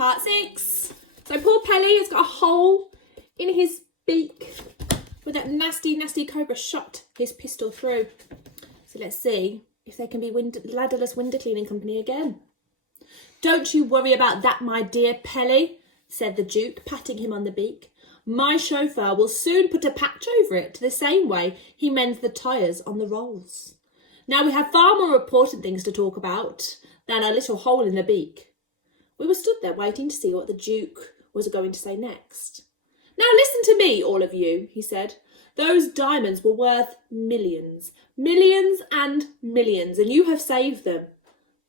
Part 6. So poor Pelly has got a hole in his beak where that nasty, nasty cobra shot his pistol through. So let's see if they can be ladderless window cleaning company again. Don't you worry about that, my dear Pelly, said the Duke, patting him on the beak. My chauffeur will soon put a patch over it the same way he mends the tyres on the rolls. Now we have far more important things to talk about than a little hole in the beak. We were stood there waiting to see what the Duke was going to say next. Now listen to me, all of you, he said. Those diamonds were worth millions, millions and millions, and you have saved them.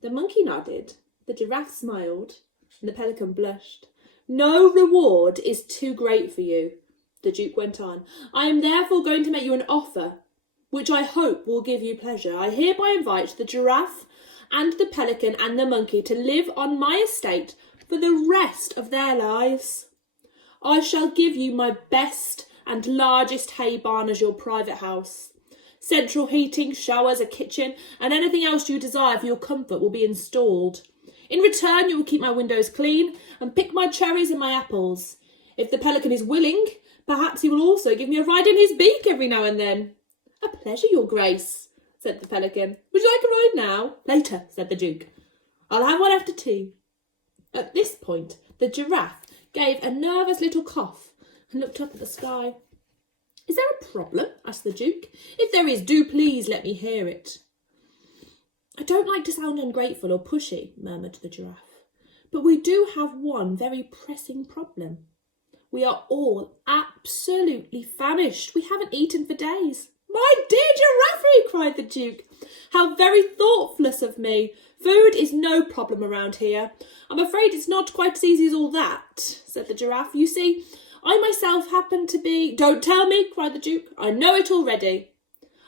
The monkey nodded, the giraffe smiled, and the pelican blushed. No reward is too great for you, the Duke went on. I am therefore going to make you an offer, which I hope will give you pleasure. I hereby invite the giraffe and the pelican and the monkey to live on my estate for the rest of their lives. I shall give you my best and largest hay barn as your private house. Central heating, showers, a kitchen, and anything else you desire for your comfort will be installed. In return, you will keep my windows clean and pick my cherries and my apples. If the pelican is willing, perhaps he will also give me a ride in his beak every now and then. A pleasure, your grace, said the pelican. Would you like a ride now? Later, said the Duke. I'll have one after tea. At this point, the giraffe gave a nervous little cough and looked up at the sky. Is there a problem? Asked the Duke. If there is, do please let me hear it. I don't like to sound ungrateful or pushy, murmured the giraffe, but we do have one very pressing problem. We are all absolutely famished. We haven't eaten for days. My dear Giraffe, cried the Duke. How very thoughtless of me. Food is no problem around here. I'm afraid it's not quite as easy as all that, said the Giraffe. You see, I myself happen to be... Don't tell me, cried the Duke. I know it already.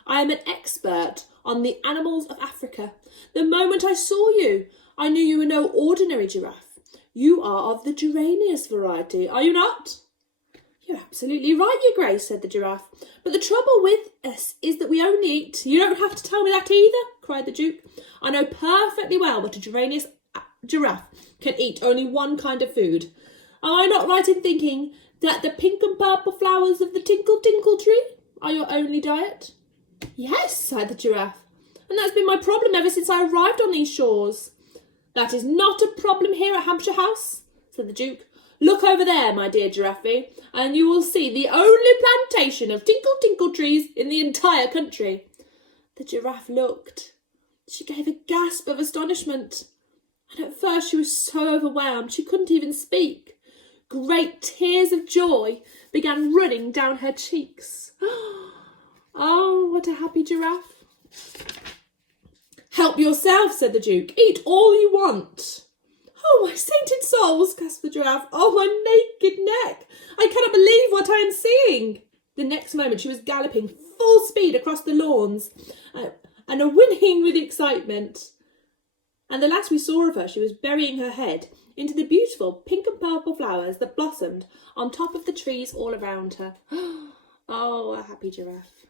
I am an expert on the animals of Africa. The moment I saw you, I knew you were no ordinary giraffe. You are of the geranious variety, are you not? You're absolutely right, your grace, said the giraffe. But the trouble with us is that we only eat... You don't have to tell me that either, cried the Duke. I know perfectly well that a geranious giraffe can eat only one kind of food. Am I not right in thinking that the pink and purple flowers of the tinkle tinkle tree are your only diet? Yes, sighed the giraffe, and that's been my problem ever since I arrived on these shores. That is not a problem here at Hampshire House, said the Duke. Look over there, my dear Giraffe, and you will see the only plantation of tinkle tinkle trees in the entire country. The giraffe looked. She gave a gasp of astonishment, and at first she was so overwhelmed she couldn't even speak. Great tears of joy began running down her cheeks. Oh, what a happy giraffe. Help yourself, said the Duke. Eat all you want. Oh, my sainted souls, gasped the giraffe. Oh, my naked neck. I cannot believe what I am seeing. The next moment she was galloping full speed across the lawns and a whinnying with excitement. And the last we saw of her, she was burying her head into the beautiful pink and purple flowers that blossomed on top of the trees all around her. Oh, a happy giraffe.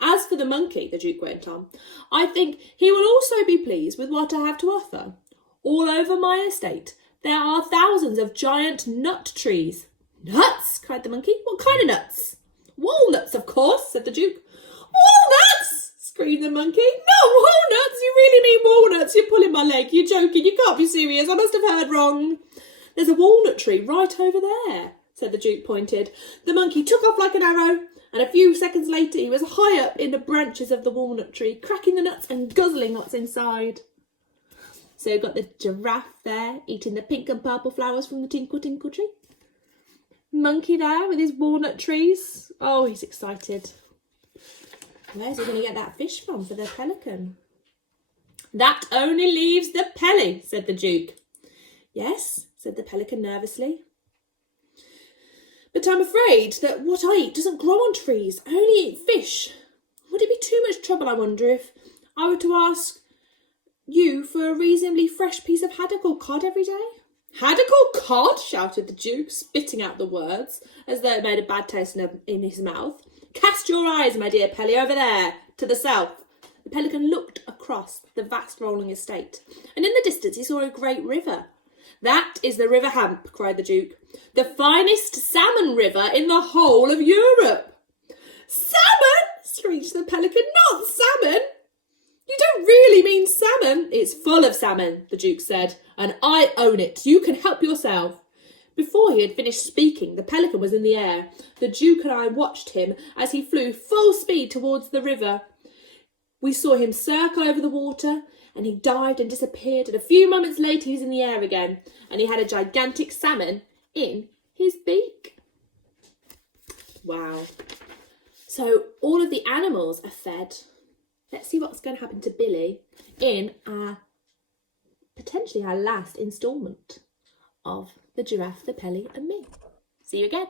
As for the monkey, the Duke went on, I think he will also be pleased with what I have to offer. All over my estate there are thousands of giant nut trees. Nuts, cried the monkey. What kind of nuts? Walnuts, of course, said the Duke. Walnuts, screamed the monkey. No, walnuts, you really mean walnuts? You're pulling my leg, you're joking, you can't be serious, I must have heard wrong. There's a walnut tree right over there, said the Duke, pointed. The monkey took off like an arrow, and a few seconds later he was high up in the branches of the walnut tree, cracking the nuts and guzzling what's inside. So you've got the giraffe there, eating the pink and purple flowers from the tinkle tinkle tree. Monkey there with his walnut trees. Oh, he's excited. Where's he going to get that fish from for the pelican? That only leaves the Pelly, said the Duke. Yes, said the pelican nervously. But I'm afraid that what I eat doesn't grow on trees. I only eat fish. Would it be too much trouble, I wonder, if I were to ask you for a reasonably fresh piece of haddock or cod every day? Haddock or cod? Shouted the Duke, spitting out the words as though it made a bad taste in his mouth. Cast your eyes, my dear Pelly, over there, to the south. The pelican looked across the vast rolling estate, and in the distance he saw a great river. "That is the River Hamp," cried the Duke. "The finest salmon river in the whole of Europe." "Salmon!" screeched the Pelican. "Not salmon! You don't really mean salmon?" "It's full of salmon," the Duke said, "and I own it. You can help yourself." Before he had finished speaking, the Pelican was in the air. The Duke and I watched him as he flew full speed towards the river. We saw him circle over the water, and he dived and disappeared, and a few moments later he was in the air again, and he had a gigantic salmon in his beak. Wow. So all of the animals are fed. Let's see what's going to happen to Billy in potentially our last instalment of the Giraffe, the Pelly and Me. See you again.